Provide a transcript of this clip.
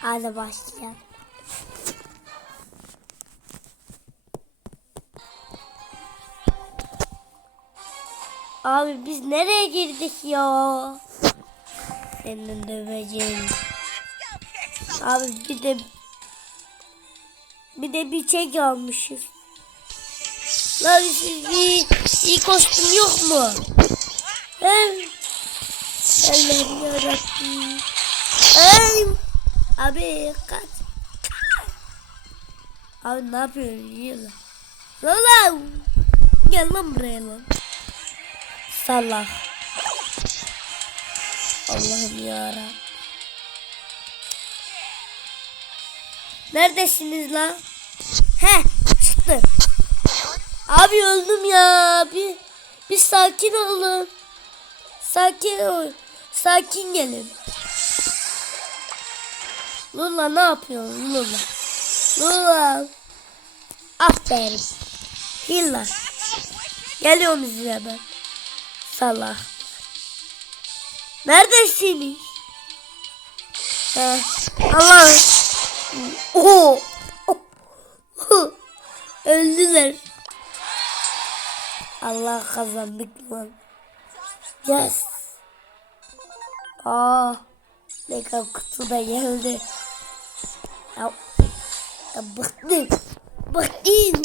Hadi başlayalım. Abi biz nereye girdik ya? Senin döveceğim. Abi bir de bir de bir çek almışız. Lan bir, bir kostüm yok mu? Hem Allah'ım yarabbim. Abi kaç. Abi ne yapıyorsun? Yiyorlar. Lan. Gel lan buraya lan. Sallah. Allah'ım yarabbim. Neredesiniz lan? He çıktı. Abi öldüm ya. Bir, bir sakin olun. Sakin ol. Sakin gelin. Lula ne yapıyorsun Lula? Lula. Aferin. Hilla. Geliyorum size ben. Salak. Neredesiniz? He. Allah. Oo. Öldüler. Allah kazandık lan. Yes. Aa. Mega kutu da geldi. Ya, ya bıktım. Bıktım.